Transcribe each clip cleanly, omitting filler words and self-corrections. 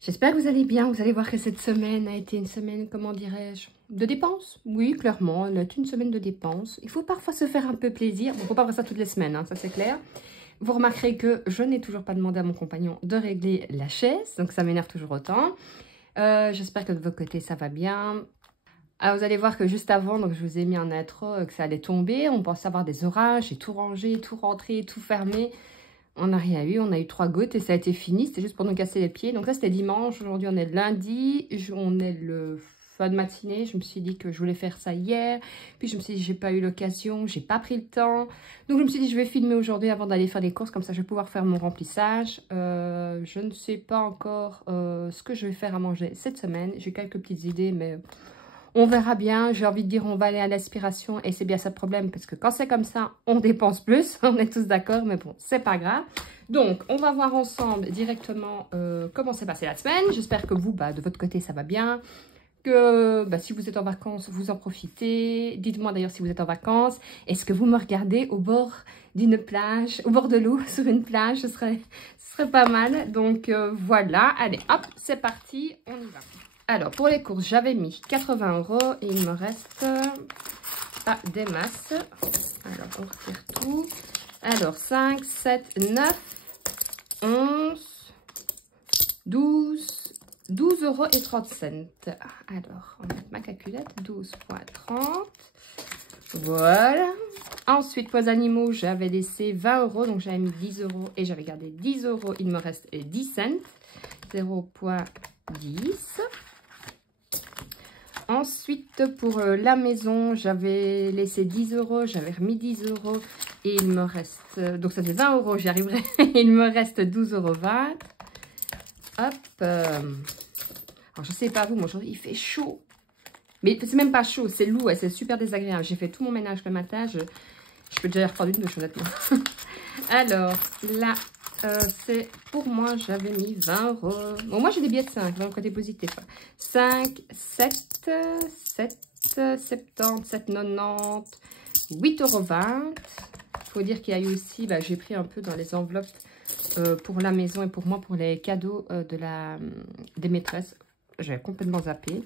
J'espère que vous allez bien. Vous allez voir que cette semaine a été une semaine, comment dirais-je, de dépenses. Oui, clairement, elle est une semaine de dépenses. Il faut parfois se faire un peu plaisir. Bon, il ne faut pas faire ça toutes les semaines, hein, ça c'est clair. Vous remarquerez que je n'ai toujours pas demandé à mon compagnon de régler la chaise. Donc ça m'énerve toujours autant. J'espère que de votre côté, ça va bien. Alors, vous allez voir que juste avant, donc je vous ai mis un intro, que ça allait tomber. On pensait avoir des orages. J'ai tout rangé, tout rentré, tout fermé. On n'a rien eu, on a eu 3 gouttes et ça a été fini. C'était juste pour nous casser les pieds. Donc ça, c'était dimanche. Aujourd'hui, on est lundi. On est le fin de matinée. Je me suis dit que je voulais faire ça hier. Puis je me suis dit, j'ai pas eu l'occasion. J'ai pas pris le temps. Donc je me suis dit, je vais filmer aujourd'hui avant d'aller faire des courses. Comme ça, je vais pouvoir faire mon remplissage. Je ne sais pas encore ce que je vais faire à manger cette semaine. J'ai quelques petites idées, mais... on verra bien, j'ai envie de dire on va aller à l'aspiration et c'est bien ça le problème parce que quand c'est comme ça, on dépense plus, on est tous d'accord, mais bon, c'est pas grave. Donc, on va voir ensemble directement comment s'est passée la semaine. J'espère que vous, de votre côté, ça va bien. Que si vous êtes en vacances, vous en profitez. Dites-moi d'ailleurs si vous êtes en vacances. Est-ce que vous me regardez au bord d'une plage, au bord de l'eau, sur une plage? Ce serait pas mal. Donc, voilà. Allez, hop, c'est parti, on y va. Alors, pour les courses, j'avais mis 80 € et il me reste pas des masses. Alors, on retire tout. Alors, 5, 7, 9, 11, 12, 12,30 €. Alors, on va mettre ma calculette. 12 fois 30. Voilà. Ensuite, pour les animaux, j'avais laissé 20 €. Donc, j'avais mis 10 € et j'avais gardé 10 €. Il me reste 10 cents. 0,10. Ensuite, pour la maison, j'avais laissé 10 €, j'avais remis 10 € et il me reste... donc, ça fait 20 €, j'y arriverai. Il me reste 12,20 €. Hop. Alors, je sais pas vous, moi, aujourd'hui, il fait chaud. Mais c'est même pas chaud, c'est lourd et c'est super désagréable. J'ai fait tout mon ménage le matin. Je peux déjà reprendre une douche, honnêtement. Alors, là... c'est pour moi, j'avais mis 20 €. Bon, moi j'ai des billets de 5, dans le côté positif. 5, 7, 7, 70, 7, 90, 8,20 €. Il faut dire qu'il y a eu aussi, j'ai pris un peu dans les enveloppes pour la maison et pour moi, pour les cadeaux des maîtresses. J'avais complètement zappé.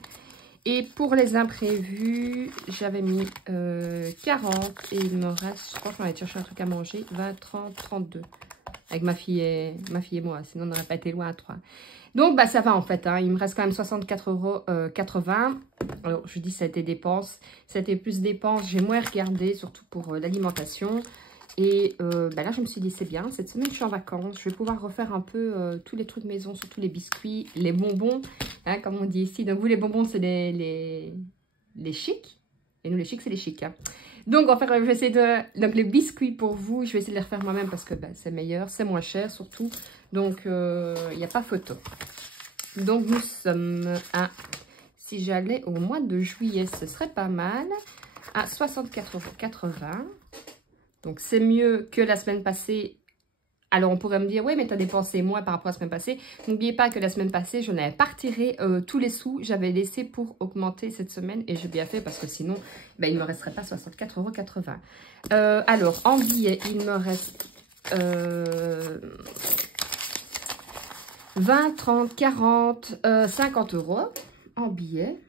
Et pour les imprévus, j'avais mis 40 et il me reste, je crois que j'en ai cherché un truc à manger, 20, 30, 32. Avec ma fille et moi, sinon on n'aurait pas été loin à 3. Donc, ça va en fait, hein. Il me reste quand même 64,80 €. Alors, je dis ça a été dépenses. C'était plus dépenses, j'ai moins regardé, surtout pour l'alimentation. Et là, je me suis dit, c'est bien. Cette semaine, je suis en vacances. Je vais pouvoir refaire un peu tous les trucs maison, surtout les biscuits, les bonbons, hein, comme on dit ici. Donc, vous, les bonbons, c'est les chics. Et nous, les chics, c'est les chics, hein. Donc, en fait, je vais essayer de... donc, les biscuits pour vous, je vais essayer de les refaire moi-même parce que c'est meilleur, c'est moins cher surtout. Donc, il n'y a pas photo. Donc, nous sommes à... si j'allais au mois de juillet, ce serait pas mal. À 64,80 €. Donc, c'est mieux que la semaine passée. Alors, on pourrait me dire, oui, mais tu as dépensé moins par rapport à la semaine passée. N'oubliez pas que la semaine passée, je n'avais pas retiré tous les sous. J'avais laissé pour augmenter cette semaine. Et j'ai bien fait parce que sinon, il ne me resterait pas 64,80 €. Alors, en billets, il me reste 20, 30, 40, 50 € en billets.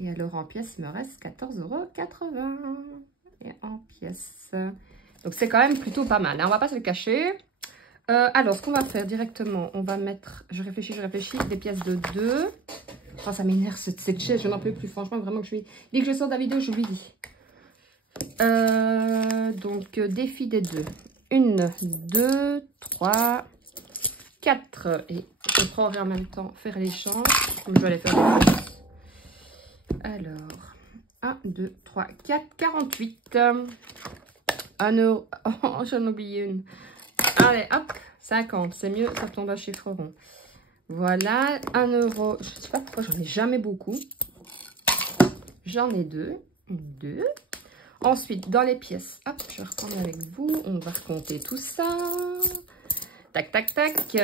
Et alors, en pièces, il me reste 14,80 €. Et en pièces... donc, c'est quand même plutôt pas mal, hein. On va pas se le cacher. Alors, ce qu'on va faire directement, on va mettre... je réfléchis, des pièces de 2. Oh, ça m'énerve cette chaise, je n'en peux plus. Franchement, vraiment, que je lui... dès que je sors de la vidéo, je lui dis. Donc, défi des 2. 1, 2, 3, 4. Et je prendrai en même temps faire l'échange. Comme je vais aller faire les choses. Alors, 1, 2, 3, 4, 48. 1 €. Oh, j'en ai oublié une. Allez, hop, 50. C'est mieux, ça tombe à chiffre rond. Voilà, 1 €. Je ne sais pas pourquoi j'en ai jamais beaucoup. J'en ai 2. 2. Ensuite, dans les pièces, hop, je vais reprendre avec vous. On va recompter tout ça. Tac, tac, tac.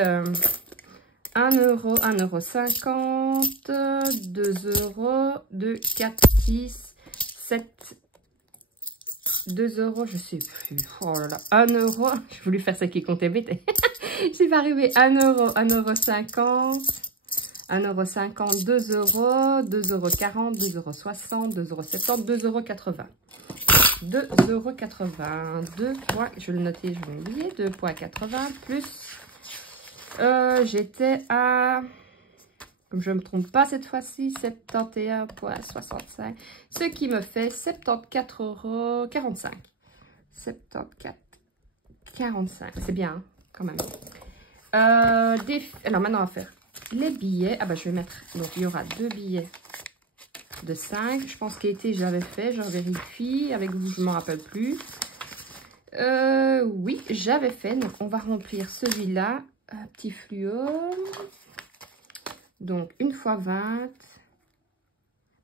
1 €, 1,50 €, 2 €, 2, 4, 6, 7, 2 euros, je sais plus. Oh là là, 1 euro. J'ai voulu faire ça qui comptait vite. J'ai pas arrivé. 1 euro, 1,50 €. 1,50 €, 2 euros, 2,40 €, 2,60 €, 2,70 €, 2,80 €. 2,80 €. 2 points, je vais le noter, je vais l'oublier. 2,80 € plus. J'étais à, comme je ne me trompe pas cette fois-ci, 71,65 €. Ce qui me fait 74,45 €. 74,45 €. C'est bien, hein, quand même. Alors maintenant, on va faire les billets. Ah bah je vais mettre, donc il y aura 2 billets de 5. Je pense qu'été j'avais fait, je vérifie. Avec vous, je ne m'en rappelle plus. Oui, j'avais fait. Donc on va remplir celui-là. Un petit fluo. Donc 1 fois 20.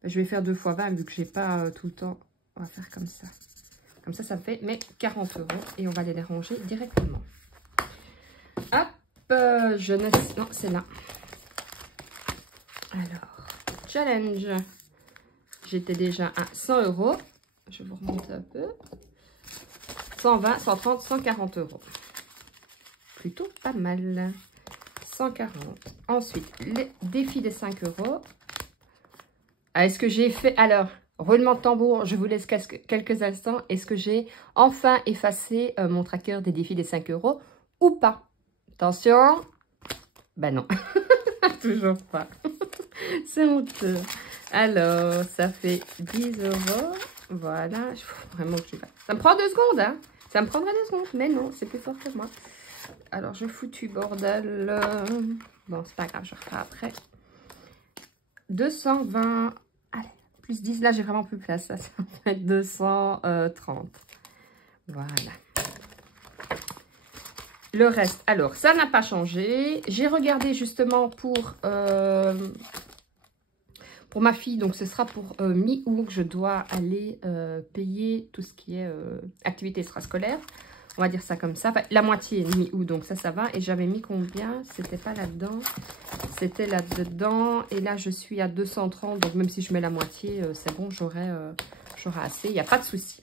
Je vais faire 2 fois 20 vu que j'ai pas tout le temps. On va faire comme ça. Comme ça, ça me fait mes 40 € et on va les ranger directement. Hop, je ne... Non, c'est là. Alors, challenge. J'étais déjà à 100 €. Je vous remonte un peu. 120, 130, 140 €. Plutôt pas mal. 140. Ensuite, les défis des 5 €. Ah, est-ce que j'ai fait... Alors, roulement de tambour, je vous laisse quelques instants. Est-ce que j'ai enfin effacé mon tracker des défis des 5 € ou pas? Attention. Ben non. Toujours pas. C'est honteux. Alors, ça fait 10 €. Voilà. Il faut vraiment que je... Ça me prend 2 secondes, hein. Ça me prendrait 2 secondes. Mais non, c'est plus fort que moi. Alors, je foutu bordel. Bon, c'est pas grave, je refais après. 220. Allez, plus 10. Là, j'ai vraiment plus de place. Ça va être 230. Voilà. Le reste, alors, ça n'a pas changé. J'ai regardé justement pour ma fille. Donc, ce sera pour mi-août que je dois aller payer tout ce qui est activité extrascolaire. On va dire ça comme ça. Enfin, la moitié mi-août, donc ça va. Et j'avais mis combien? C'était pas là-dedans. C'était là-dedans. Et là, je suis à 230. Donc, même si je mets la moitié, c'est bon, j'aurai assez. Il n'y a pas de souci.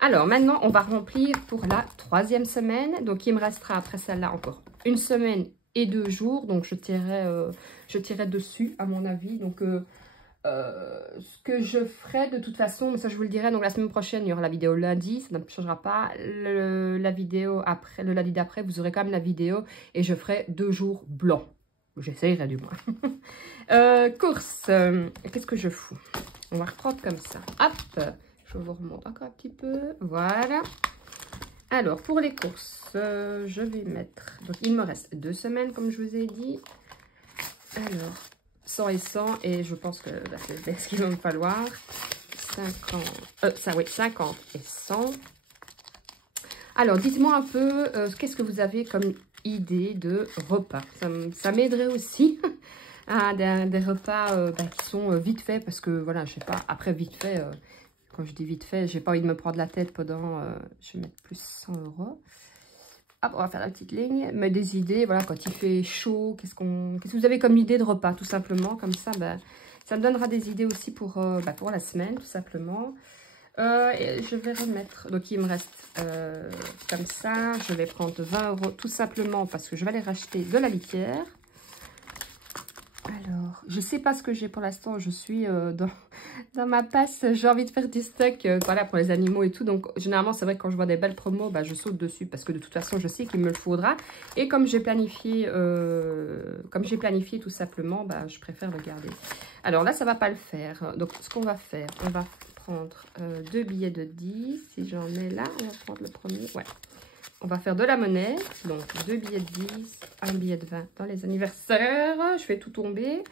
Alors, maintenant, on va remplir pour la 3e semaine. Donc, il me restera après celle-là encore 1 semaine et 2 jours. Donc, je tirerai dessus, à mon avis. Donc, ce que je ferai de toute façon, mais ça je vous le dirai, donc la semaine prochaine il y aura la vidéo lundi, ça ne changera pas. La vidéo après, le lundi d'après, vous aurez quand même la vidéo et je ferai 2 jours blancs. J'essayerai du moins. Course, qu'est-ce que je fous? On va reprendre comme ça. Hop, je vous remonte encore un petit peu. Voilà. Alors pour les courses, je vais mettre, donc il me reste 2 semaines comme je vous ai dit. Alors 100 et 100, et je pense que bah, c'est ce qu'il va me falloir. 50 et 100. Alors, dites-moi un peu, qu'est-ce que vous avez comme idée de repas? Ça m'aiderait aussi à des repas qui sont vite faits, parce que, voilà, je sais pas, après vite fait, quand je dis vite fait, j'ai pas envie de me prendre la tête pendant, je vais mettre plus 100 €. Hop, on va faire la petite ligne, mais des idées, voilà, quand il fait chaud, qu'est-ce que vous avez comme idée de repas, tout simplement, comme ça, bah, ça me donnera des idées aussi pour la semaine, tout simplement. Et je vais remettre, donc il me reste comme ça, je vais prendre 20 € tout simplement, parce que je vais aller racheter de la litière. Alors, je sais pas ce que j'ai pour l'instant, je suis dans ma passe, j'ai envie de faire du stock, voilà, pour les animaux et tout. Donc, généralement, c'est vrai que quand je vois des belles promos, bah, je saute dessus, parce que de toute façon, je sais qu'il me le faudra. Et comme j'ai planifié tout simplement, bah, je préfère le garder. Alors là, ça va pas le faire. Donc, ce qu'on va faire, on va prendre 2 billets de 10, si j'en ai là, on va prendre le premier, ouais. On va faire de la monnaie, donc 2 billets de 10, 1 billet de 20 dans les anniversaires. Je fais tout tomber.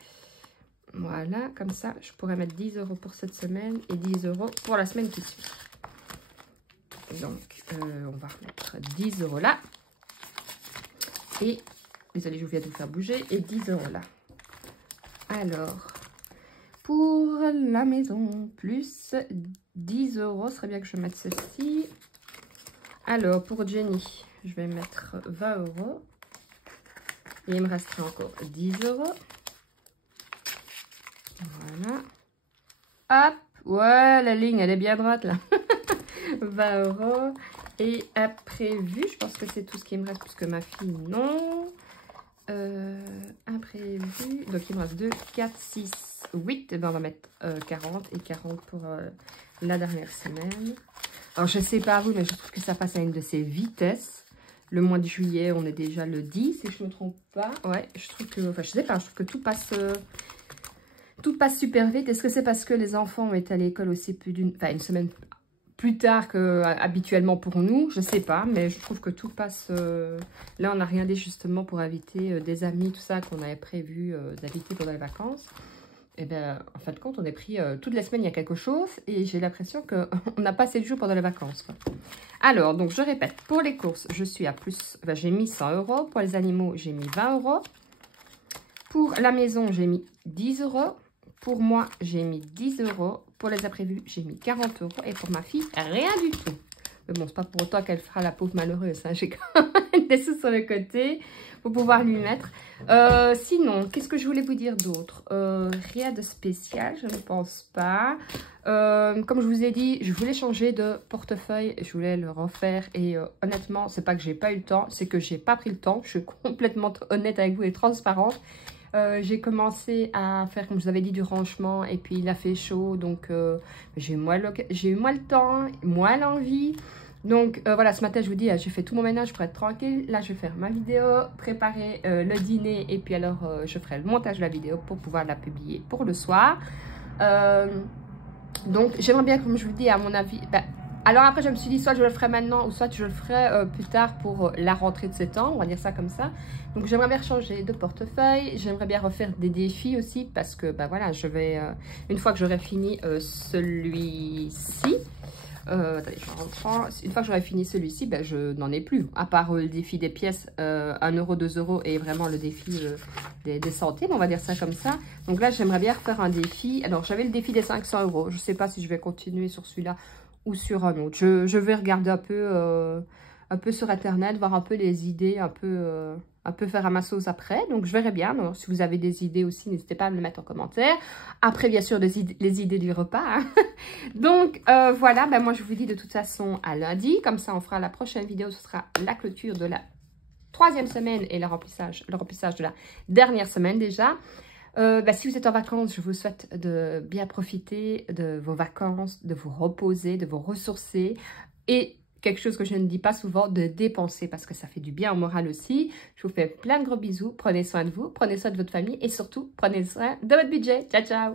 Voilà, comme ça, je pourrais mettre 10 € pour cette semaine et 10 € pour la semaine qui suit. Donc, on va remettre 10 € là. Et, désolé, je viens de vous faire bouger, et 10 € là. Alors, pour la maison, plus 10 €, ce serait bien que je mette ceci. Alors, pour Jenny, je vais mettre 20 €. Et il me restera encore 10 €. Voilà. Hop. Ouais, la ligne, elle est bien droite, là. 20 €. Et imprévu, je pense que c'est tout ce qui me reste, puisque ma fille, non. Imprévu, donc il me reste 2, 4, 6, 8. Et ben on va mettre 40 et 40 pour la dernière semaine. Alors je sais pas vous, mais je trouve que ça passe à une de ces vitesses. Le mois de juillet, on est déjà le 10, si je me trompe pas. Ouais, je trouve que, enfin je sais pas, je trouve que tout passe super vite. Est-ce que c'est parce que les enfants ont été à l'école aussi plus une semaine plus tard qu'habituellement pour nous? Je sais pas, mais je trouve que tout passe... Là, on n'a rien dit justement pour inviter des amis, tout ça, qu'on avait prévu d'inviter pendant les vacances. Et bien, en fin de compte, on est pris toutes les semaines, il y a quelque chose. Et j'ai l'impression qu'on n'a pas assez de jours pendant les vacances, quoi. Alors, donc, je répète, pour les courses, je suis à plus... Enfin, j'ai mis 100 €. Pour les animaux, j'ai mis 20 €. Pour la maison, j'ai mis 10 €. Pour moi, j'ai mis 10 €. Pour les imprévus, j'ai mis 40 €. Et pour ma fille, rien du tout. Mais bon, c'est pas pour autant qu'elle fera la pauvre malheureuse. Hein. J'ai quand même des sous sur le côté pour pouvoir lui mettre. Sinon, qu'est-ce que je voulais vous dire d'autre? Rien de spécial, je ne pense pas. Comme je vous ai dit, je voulais changer de portefeuille. Je voulais le refaire. Et honnêtement, c'est pas que j'ai pas eu le temps. C'est que j'ai pas pris le temps. Je suis complètement honnête avec vous et transparente. J'ai commencé à faire, comme je vous avais dit, du rangement. Et puis, il a fait chaud. Donc, j'ai eu moins le temps, moins l'envie. Donc, voilà, ce matin, je vous dis, j'ai fait tout mon ménage pour être tranquille. Là, je vais faire ma vidéo, préparer le dîner. Et puis, alors, je ferai le montage de la vidéo pour pouvoir la publier pour le soir. Donc, j'aimerais bien, comme je vous dis, à mon avis... alors après, je me suis dit, soit je le ferai maintenant, ou soit je le ferai plus tard pour la rentrée de septembre, on va dire ça comme ça. Donc, j'aimerais bien changer de portefeuille, j'aimerais bien refaire des défis aussi, parce que, voilà, je vais, une fois que j'aurai fini celui-ci, attendez, je reprends. Une fois que j'aurai fini celui-ci, je n'en ai plus, à part le défi des pièces, 1 €, 2 € et vraiment le défi des centimes, on va dire ça comme ça. Donc là, j'aimerais bien refaire un défi. Alors, j'avais le défi des 500 €, je ne sais pas si je vais continuer sur celui-là ou sur un autre. Je vais regarder un peu sur internet, voir un peu les idées, un peu faire à ma sauce après. Donc je verrai bien. Donc, si vous avez des idées aussi, n'hésitez pas à me le mettre en commentaire. Après, bien sûr, les idées du repas. Hein. Donc voilà, moi je vous dis de toute façon à lundi. Comme ça, on fera la prochaine vidéo. Ce sera la clôture de la 3e semaine et le remplissage de la dernière semaine déjà. Si vous êtes en vacances, je vous souhaite de bien profiter de vos vacances, de vous reposer, de vous ressourcer et quelque chose que je ne dis pas souvent, de dépenser parce que ça fait du bien au moral aussi. Je vous fais plein de gros bisous, prenez soin de vous, prenez soin de votre famille et surtout prenez soin de votre budget. Ciao, ciao!